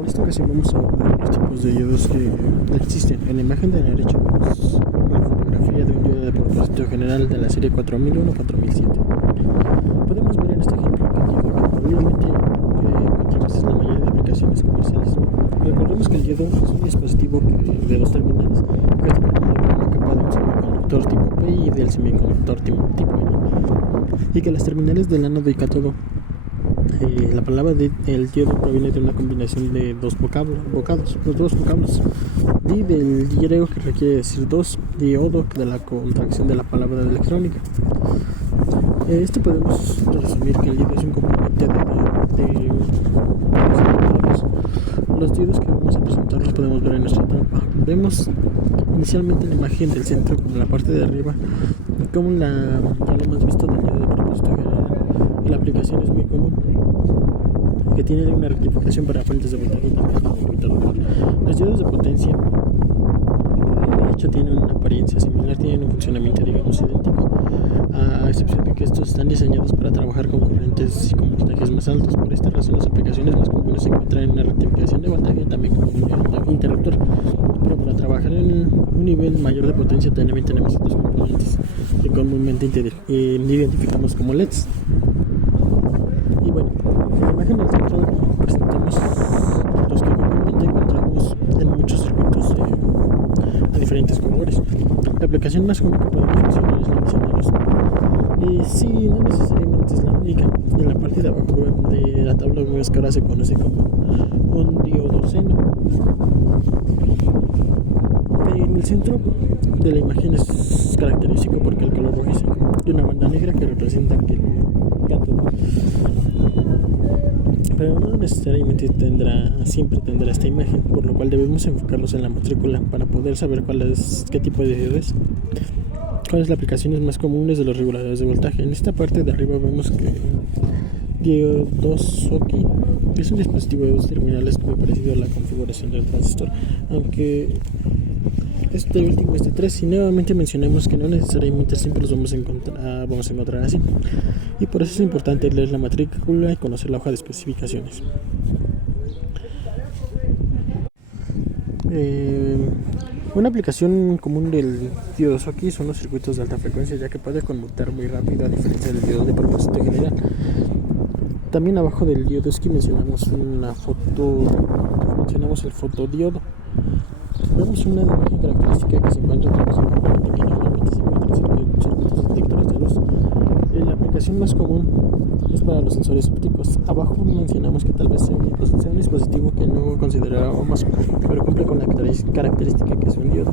En esta ocasión vamos a hablar de los tipos de diodos que existen. En la imagen de la derecha vemos una fotografía de un diodo de propósito general de la serie 4001-4007. Podemos ver en este ejemplo que el diodo obviamente encontramos en la mayoría de aplicaciones comerciales. Recordemos que el diodo es un dispositivo de dos terminales que está formado por una capa de un semiconductor tipo P y del semiconductor tipo N, y que las terminales del ánodo y cátodo. La palabra el diodo proviene de una combinación de dos vocablos. Di del griego, que requiere decir dos, diodo, de la contracción de la palabra electrónica. Esto podemos resumir que el diodo es un componente de los diodos que vamos a presentar los podemos ver en nuestra trampa. Vemos inicialmente la imagen del centro como la parte de arriba, como ya lo hemos visto del diodo de propósito general, y la aplicación es muy común, que tiene una rectificación para fuentes de voltaje interruptor. Los diodos de potencia, de hecho, tienen una apariencia similar, tienen un funcionamiento digamos idéntico, a excepción de que estos están diseñados para trabajar con corrientes y con voltajes más altos. Por esta razón, las aplicaciones más comunes se encuentran en una rectificación de voltaje y también con un interruptor. Pero para trabajar en un nivel mayor de potencia también tenemos otros componentes que comúnmente identificamos como LEDs. Y bueno, en la imagen del centro presentamos los que comúnmente encontramos en muchos circuitos a diferentes colores. La aplicación más común que podemos mencionar es la de señales. Sí, no necesariamente es la única. En la parte de abajo de la tabla vemos que ahora se conoce como un diodo seno. En el centro de la imagen es característico porque el color rojizo y una banda negra que representa que el cátodo. Pero no necesariamente siempre tendrá esta imagen, por lo cual debemos enfocarnos en la matrícula para poder saber qué tipo de diodo es. ¿Cuáles son las aplicaciones más comunes de los reguladores de voltaje? En esta parte de arriba vemos que diodo Schottky es un dispositivo de dos terminales muy parecido a la configuración del transistor, aunque este último es de 3, y nuevamente mencionamos que no necesariamente siempre los vamos a encontrar así, y por eso es importante leer la matrícula y conocer la hoja de especificaciones. Una aplicación común del diodo Schottky son los circuitos de alta frecuencia, ya que puede conmutar muy rápido a diferencia del diodo de propósito general. También abajo del diodo Schottky mencionamos el fotodiodo. Vemos una imagen característica que se encuentra en un componente que normalmente se encuentra en circuitos detectores de luz. La aplicación más común es para los sensores ópticos. Abajo mencionamos que tal vez sea un dispositivo que no consideramos, pero cumple con la característica que es un diodo.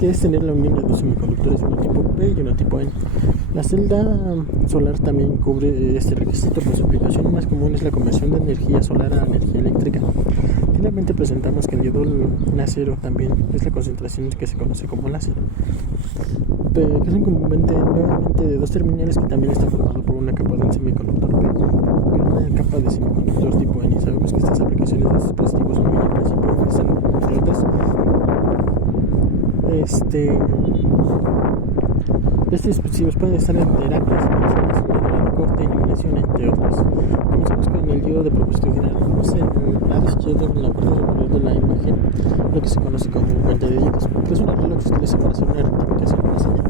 Que es tener la unión de dos semiconductores, uno tipo P y uno tipo N. La celda solar también cubre este requisito, pues su aplicación más común es la conversión de energía solar a energía eléctrica. Finalmente presentamos que el diodo láser también es la concentración que se conoce como láser, que es un componente nuevamente de dos terminales que también está formado por una capa de un semiconductor P y una capa de semiconductor tipo N. Sabemos que estas aplicaciones de dispositivos son muy amplias y pueden ser entre otras. Estos dispositivos pueden estar en terapias, de corte, iluminación, entre otros. Comenzamos con el diodo de propósito general. Vemos en el lado izquierdo, en la parte superior de la imagen, lo que se conoce como un puente de diodos, que es un arreglo que se utiliza para hacer una rectificación de una señal.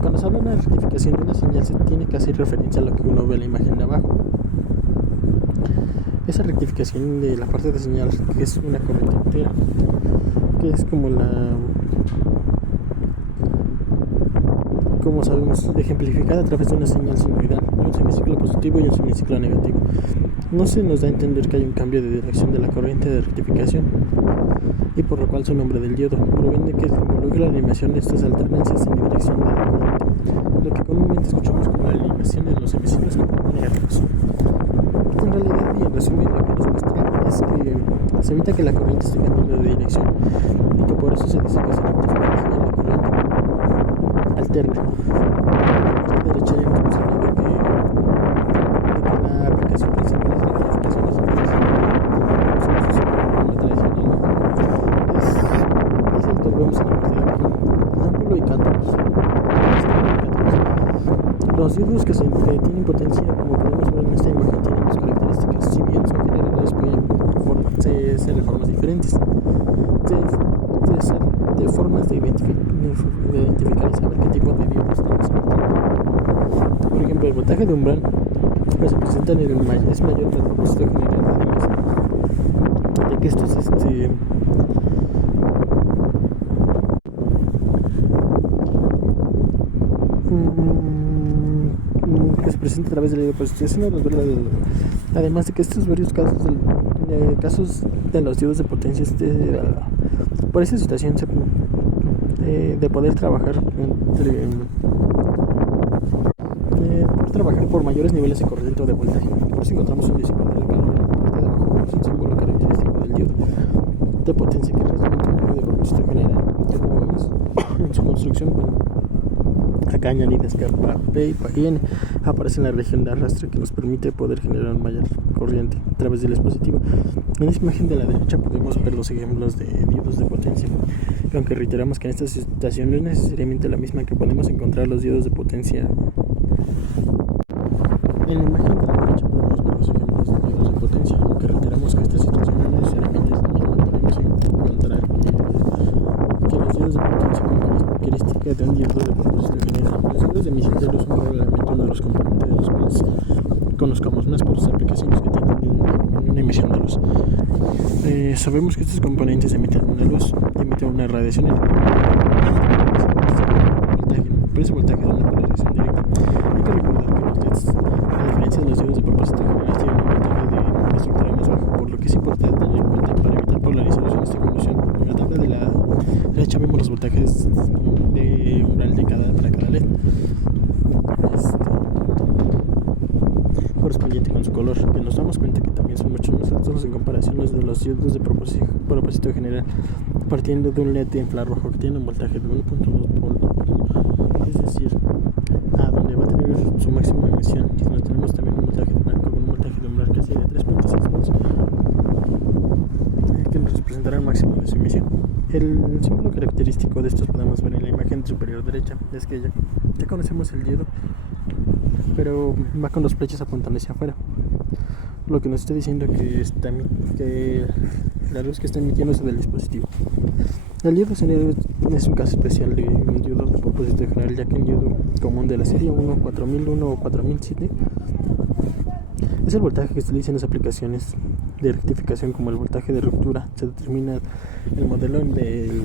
Cuando se habla de una rectificación de una señal, se tiene que hacer referencia a lo que uno ve en la imagen de abajo. Esa rectificación de la parte de señal, que es una corriente entera, que es como sabemos, ejemplificada a través de una señal sinusoidal, un semiciclo positivo y un semiciclo negativo. No se nos da a entender que hay un cambio de dirección de la corriente de rectificación, y por lo cual su nombre del diodo proviene que involucra la animación de estas alternancias en dirección de la corriente, lo que comúnmente escuchamos como la animación de los semiciclos negativos. En realidad, y en resumen, lo que nos muestra es que se evita que la corriente esté cambiando de dirección, y que por eso se dice que se rectifica la señal de corriente alterna. A la derecha ya nos muestra de que la aplicación principal es la rectificación de señales tradicional. Es el que vemos en la parte de abajo. Ángulo y cátodos. Los diodos que tienen potencia, como podemos ver en esta imagen, tienen dos características. Si bien son generadores, pueden ser de formas diferentes, de formas de identificar y saber qué tipo de diodo estamos encontrando. Por ejemplo, el voltaje de umbral se presenta en es mayor que el propósito general, además de que estos que se presenta a través del diodo positivo, además de que estos varios casos de los diodos de potencia por esa situación de poder trabajar por mayores niveles de corriente o de voltaje. Por eso encontramos un disipador de calor en la parte de abajo, es un símbolo característico del diodo de potencia, que es realmente un medio de propósito general, que como vemos en su construcción, acá añadidas que P y N aparece en la región de arrastre, que nos permite poder generar mayor corriente a través del dispositivo. En esta imagen de la derecha podemos ver dos ejemplos de diodos de potencia, y aunque reiteramos que en esta situación no es necesariamente la misma que podemos encontrar los diodos de potencia. En la imagen de la derecha podemos ver los ejemplos de diodos de potencia, aunque reiteramos que esta situación no necesariamente es la misma. Podemos encontrar que los diodos de potencia como característica de un diodo de propósito general. Los diodos de emisión de luz son probablemente uno de los componentes de los cuales conozcamos más por sus aplicaciones que tienen una emisión de luz. Sabemos que estos componentes emiten una luz, emiten una radiación por ese voltaje es una polarización directa. Hay que recordar que los LEDs, a diferencia de los diodos de propósito general, tienen un voltaje de estructura más bajo, por lo que es importante tener en cuenta para evitar polarización en esta condición. En la tabla de la derecha vemos los voltajes de umbral para cada LED, correspondiente con su color, que nos damos cuenta que también son mucho más altos en comparación a los de los diodos de propósito general, partiendo de un LED de infrarrojo que tiene un voltaje de 1.2 volts, es decir, a donde va a tener su máxima emisión. Y no tenemos también un voltaje blanco con un voltaje de umbral casi de 3.6 volts, que nos representará el máximo de su emisión. El símbolo característico de estos podemos ver en la imagen superior derecha. Es que ya conocemos el diodo, pero va con los flechas apuntando hacia afuera, lo que nos está diciendo que la luz que está emitiendo es del dispositivo. El diodo es un caso especial de un diodo de propósito general, ya que el diodo común de la serie 4001 o 4007 es el voltaje que se utiliza en las aplicaciones de rectificación como el voltaje de ruptura. Se determina el modelo del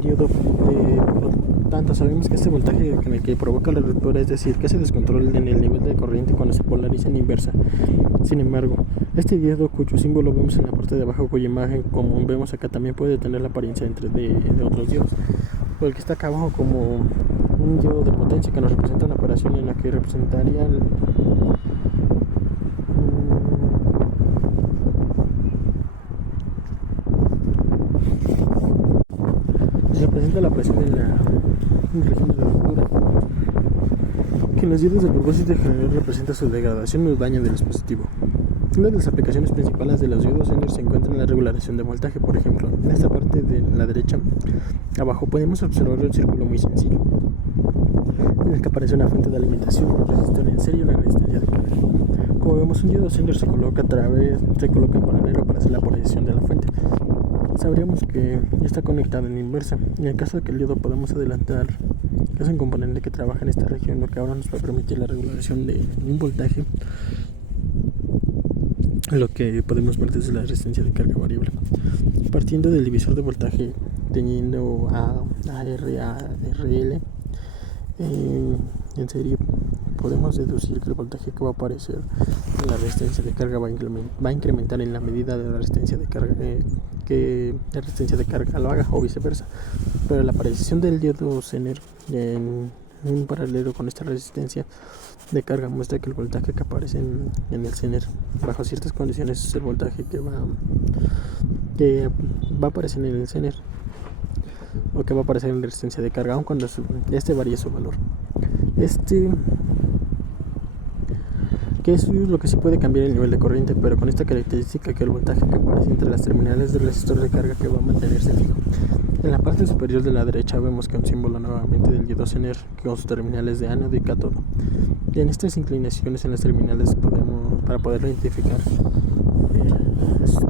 diodo. Por lo tanto, sabemos que este voltaje en el que provoca la ruptura, es decir, que se descontrola en el nivel de corriente cuando se polariza en inversa. Sin embargo, este diodo, cuyo símbolo vemos en la parte de abajo, cuya imagen, como vemos acá, también puede tener la apariencia de otros diodos, por el que está acá abajo como un diodo de potencia, que nos representa una operación en la que representaría representa la presión en la región de la ruptura, que en los diodos de propósito general representa su degradación o daño del dispositivo. Una de las aplicaciones principales de los diodos Zener se encuentra en la regulación de voltaje. Por ejemplo, en esta parte de la derecha abajo podemos observar un círculo muy sencillo en el que aparece una fuente de alimentación, un resistor en serie y una resistencia de carga. Como vemos, un diodo Zener se coloca en paralelo para hacer la polarización de la fuente. Sabríamos que está conectado en inversa. En el caso de que el diodo podemos adelantar, que es un componente que trabaja en esta región, lo que ahora nos va a permitir la regulación de un voltaje, lo que podemos ver desde la resistencia de carga variable. Partiendo del divisor de voltaje, teniendo a R a RL en serie, podemos deducir que el voltaje que va a aparecer en la resistencia de carga va a incrementar en la medida de la resistencia de carga que la resistencia de carga lo haga, o viceversa. Pero la aparición del diodo Zener en un paralelo con esta resistencia de carga muestra que el voltaje que aparece en el Zener bajo ciertas condiciones es el voltaje que va a aparecer en el Zener, o que va a aparecer en la resistencia de carga, aun cuando que es lo que sí puede cambiar el nivel de corriente, pero con esta característica que el voltaje que aparece entre las terminales del resistor de carga que va a mantenerse fijo. En la parte superior de la derecha vemos que un símbolo nuevamente del diodo Zener con sus terminales de ánodo y cátodo. Y en estas inclinaciones en las terminales para poderlo identificar, estas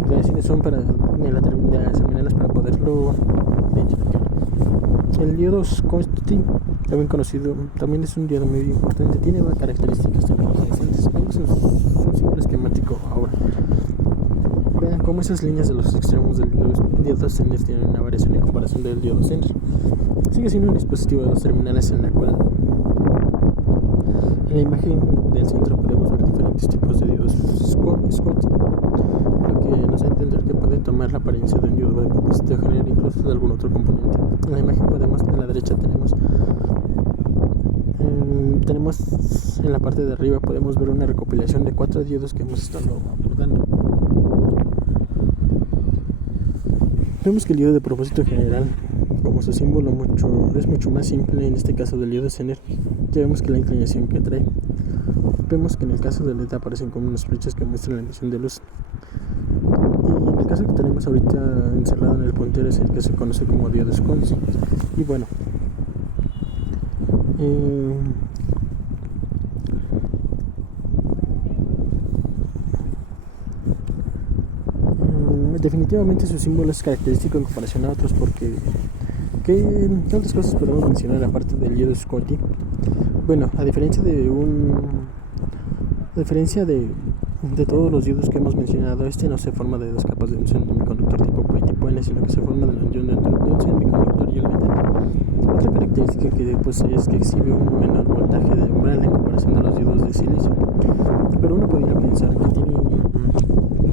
inclinaciones son para en las terminales para poderlo identificar. El diodo Schottky, también conocido, también es un diodo muy importante, tiene características también interesantes. Vemos un símbolo esquemático ahora. Vean cómo esas líneas de los extremos del diodo Zener tienen una variación en comparación del diodo Zener. Sigue siendo un dispositivo de dos terminales en la cual en la imagen del centro podemos ver diferentes tipos de diodos Schottky, lo que nos da a entender que puede tomar la apariencia de un diodo de propósito general, incluso de algún otro componente. En la imagen en la derecha tenemos en la parte de arriba podemos ver una recopilación de 4 diodos que hemos estado abordando. Vemos que el diodo de propósito general, como su símbolo es mucho más simple en este caso del diodo Zener, ya vemos que la inclinación que trae. Vemos que en el caso del LED aparecen como unas flechas que muestran la emisión de luz. Y en el caso que tenemos ahorita encerrado en el puntero es el que se conoce como diodo Schottky. Y bueno, definitivamente su símbolo es característico en comparación a otros porque ¿qué otras cosas podemos mencionar aparte del diodo Schottky? Bueno, a diferencia de todos los diodos que hemos mencionado, este no se forma de dos capas de un semiconductor tipo P y tipo N, sino que se forma de la unión de un semiconductor y un metal. Otra característica que posee es que exhibe un menor voltaje de umbral en comparación a los diodos de silicio. Pero uno podría pensar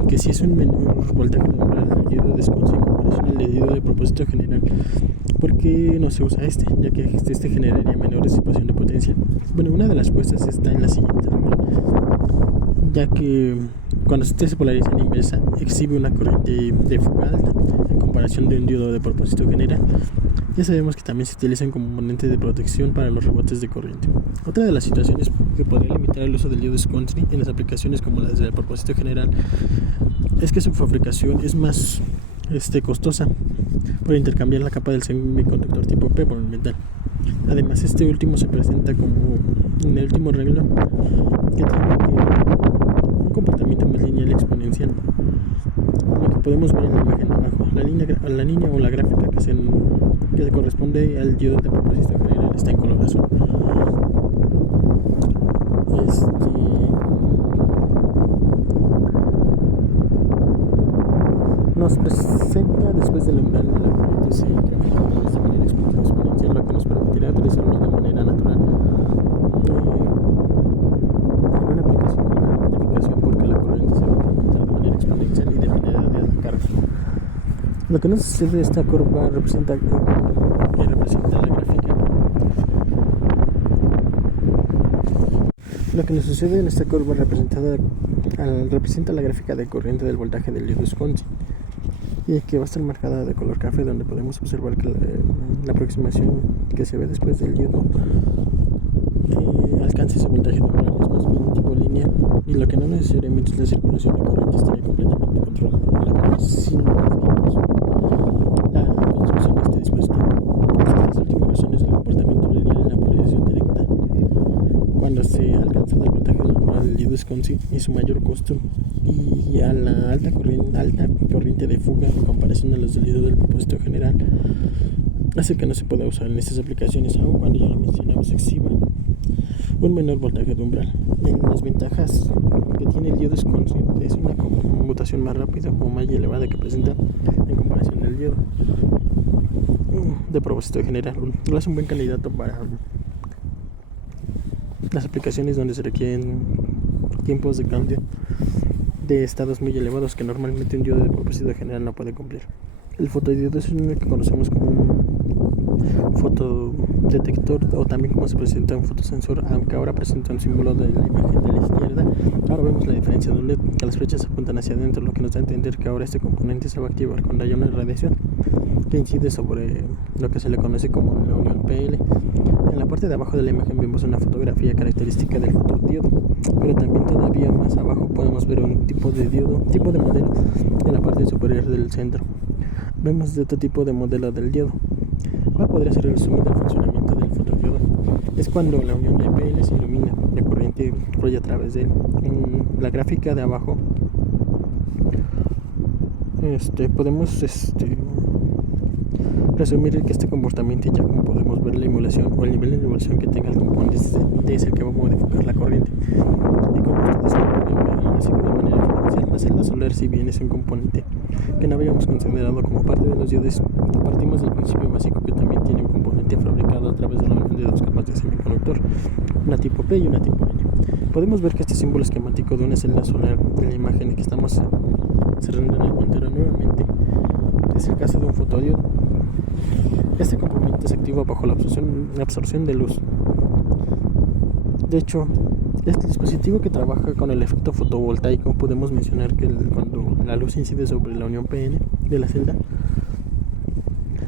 que si es un menor voltaje de umbral el diodo de Schottky en comparación al diodo de propósito general, ¿por qué no se usa este? Ya que este generaría menor disipación de potencia. Bueno, una de las respuestas está en la siguiente regla, ya que cuando se polariza en inversa exhibe una corriente de fuga alta en comparación de un diodo de propósito general. Ya sabemos que también se utiliza como componente de protección para los rebotes de corriente. Otra de las situaciones que podría limitar el uso del diodo Schottky en las aplicaciones como las del propósito general es que su fabricación es más costosa por intercambiar la capa del semiconductor tipo P por el metal. Además, este último se presenta como en el último renglón, que tiene un comportamiento más lineal exponencial, lo que podemos ver en la imagen de abajo. La línea o la gráfica que se corresponde al diodo de propósito general está en color azul. Nos presenta después del umbral de la corriente se incrementa de esta manera exponencial, lo que nos permitirá utilizarlo de manera natural en una aplicación como la rectificación, porque la corriente se va a incrementar de manera exponencial y dependerá de la carga. Lo que nos sucede esta curva representa la gráfica. Lo que nos sucede en esta curva representa la gráfica de corriente del voltaje del diodo Schottky, y que va a estar marcada de color café, donde podemos observar que la aproximación que se ve después del diodo alcanza ese voltaje de umbral, es más bien tipo línea, y lo que no necesariamente es la circulación de corriente estaría completamente controlada por la corriente, sino la construcción de este dispositivo. Estas últimas razones del comportamiento lineal en la polarización directa, cuando se ha alcanzado el voltaje del diodo Schottky y su mayor costo, y a la alta corriente de fuga en comparación a los del diodo del propósito general, hace que no se pueda usar en estas aplicaciones, aun cuando ya lo mencionamos, exhiba un menor voltaje de umbral. En las ventajas que tiene el diodo Schottky es una conmutación más rápida o más elevada que presenta en comparación del diodo de propósito general. Lo hace un buen candidato para las aplicaciones donde se requieren tiempos de cambio de estados muy elevados que normalmente un diodo de propósito general no puede cumplir. El fotodiodo es uno que conocemos como un fotodetector, o también como se presenta un fotosensor, aunque ahora presenta un símbolo de la imagen de la izquierda. Ahora vemos la diferencia de un LED, que las flechas apuntan hacia adentro, lo que nos da a entender que ahora este componente se va a activar cuando haya una radiación. que incide sobre lo que se le conoce como la unión PL. En la parte de abajo de la imagen vemos una fotografía característica del fotodiodo, pero también todavía más abajo podemos ver un tipo de modelo en la parte superior del centro. Vemos otro tipo de modelo del diodo. ¿Cuál podría ser el resumen del funcionamiento del fotodiodo? Es cuando la unión de PL se ilumina, la corriente fluye a través de él. En la gráfica de abajo podemos resumir que este comportamiento, ya como podemos ver la emulación o el nivel de emulación que tenga el componente, es el que va a modificar la corriente. Y como ustedes pueden ver, así que de manera exponencial, la celda solar, si bien es un componente que no habíamos considerado como parte de los diodos, partimos del principio básico que también tiene un componente fabricado a través de la unión de dos capas de semiconductor, una tipo P y una tipo N. Podemos ver que este símbolo esquemático de una celda solar en la imagen que estamos cerrando en el puntero nuevamente es el caso de un fotodiodo. Este componente se activa bajo la absorción de luz. De hecho, este dispositivo que trabaja con el efecto fotovoltaico, podemos mencionar que cuando la luz incide sobre la unión PN de la celda,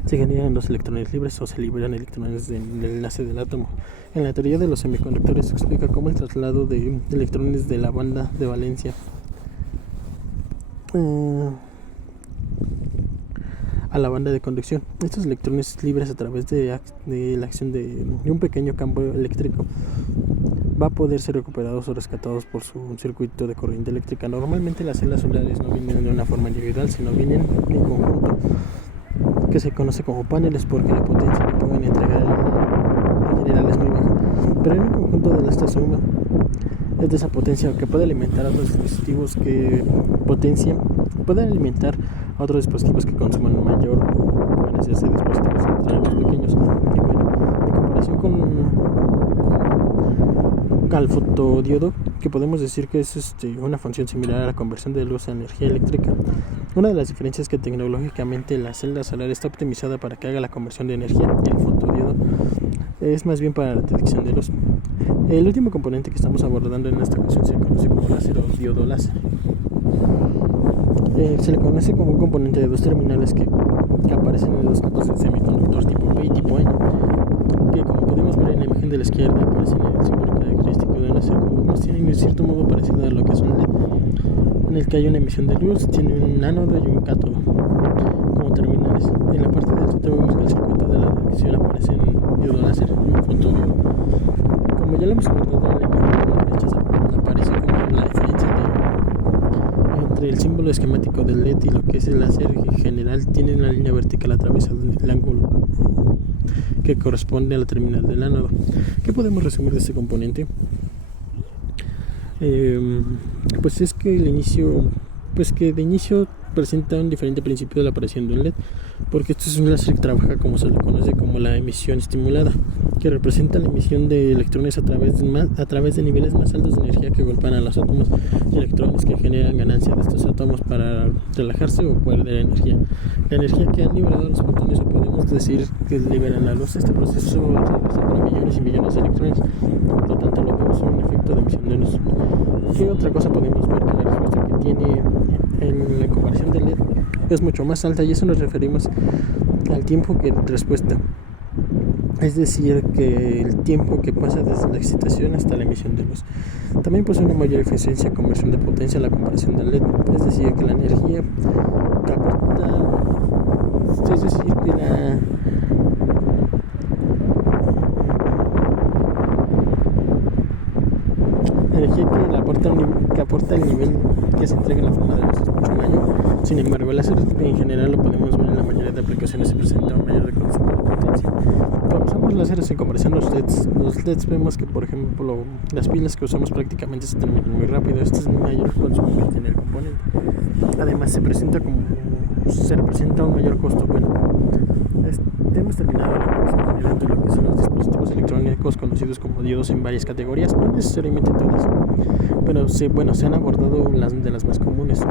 se generan los electrones libres o se liberan electrones del enlace del átomo. En la teoría de los semiconductores se explica cómo el traslado de electrones de la banda de valencia a la banda de conducción. Estos electrones libres, a través de la acción de un pequeño campo eléctrico, va a poder ser recuperados o rescatados por su circuito de corriente eléctrica. Normalmente las celdas solares no vienen de una forma individual, sino vienen en conjunto, que se conoce como paneles, porque la potencia que pueden entregar en general es muy baja, pero en un conjunto de esta suma es de esa potencia que puede alimentar a otros dispositivos que consuman mayor, o pueden hacerse dispositivos electrónicos pequeños. Y bueno, en comparación al fotodiodo, que podemos decir que es una función similar a la conversión de luz a energía eléctrica. Una de las diferencias es que tecnológicamente la celda solar está optimizada para que haga la conversión de energía, y el fotodiodo es más bien para la detección de luz. El último componente que estamos abordando en esta ocasión se conoce como láser o diodo láser. Se le conoce como un componente de dos terminales que aparecen en los campos de semiconductor tipo P y tipo N, que como podemos ver en la imagen de la izquierda aparecen en el símbolo característico de láser. Como vemos, tienen en cierto modo parecido a lo que es un LED, en el que hay una emisión de luz, tiene un ánodo y un cátodo como terminales. En la parte del centro vemos que el circuito de la detección aparece en diodo láser y un fotodiodo. Como ya lo hemos abordado en la imagen de la derecha, aparece como la diferencia entre el símbolo esquemático del LED y lo que es el láser. En general tiene una línea vertical atravesada en el ángulo que corresponde a la terminal del ánodo. ¿Qué podemos resumir de este componente? Pues es que de inicio presenta un diferente principio de la aparición de un LED, porque esto es un láser que trabaja como se le conoce como la emisión estimulada, que representa la emisión de electrones a través de niveles más altos de energía que golpean a los átomos y electrones, que generan ganancia de estos átomos para relajarse o perder energía. La energía que han liberado los fotones, o podemos decir que liberan la luz, este proceso realiza para millones y millones de electrones, por lo tanto lo vemos en un efecto de emisión de luz. ¿Qué otra cosa podemos ver? Que la respuesta que tiene en la comparación del LED es mucho más alta, y eso nos referimos al tiempo de respuesta, es decir, que el tiempo que pasa desde la excitación hasta la emisión de luz. También posee una mayor eficiencia en conversión de potencia a la comparación del LED, es decir, que la energía que aporta, que aporta el nivel que se entrega en la forma de luz es mucho mayor. Sin embargo, el láser en general, lo podemos ver en la mayoría de aplicaciones, se presenta un mayor de consumo de potencia. Cuando usamos láseres en comparación a los LEDs vemos que, por ejemplo, las pilas que usamos prácticamente se terminan muy rápido. Este es el mayor consumo que tiene el componente. Además, se representa un mayor costo. Bueno, hemos terminado de lo que son los dispositivos electrónicos conocidos como diodos en varias categorías, no necesariamente todas, pero se han abordado las más comunes.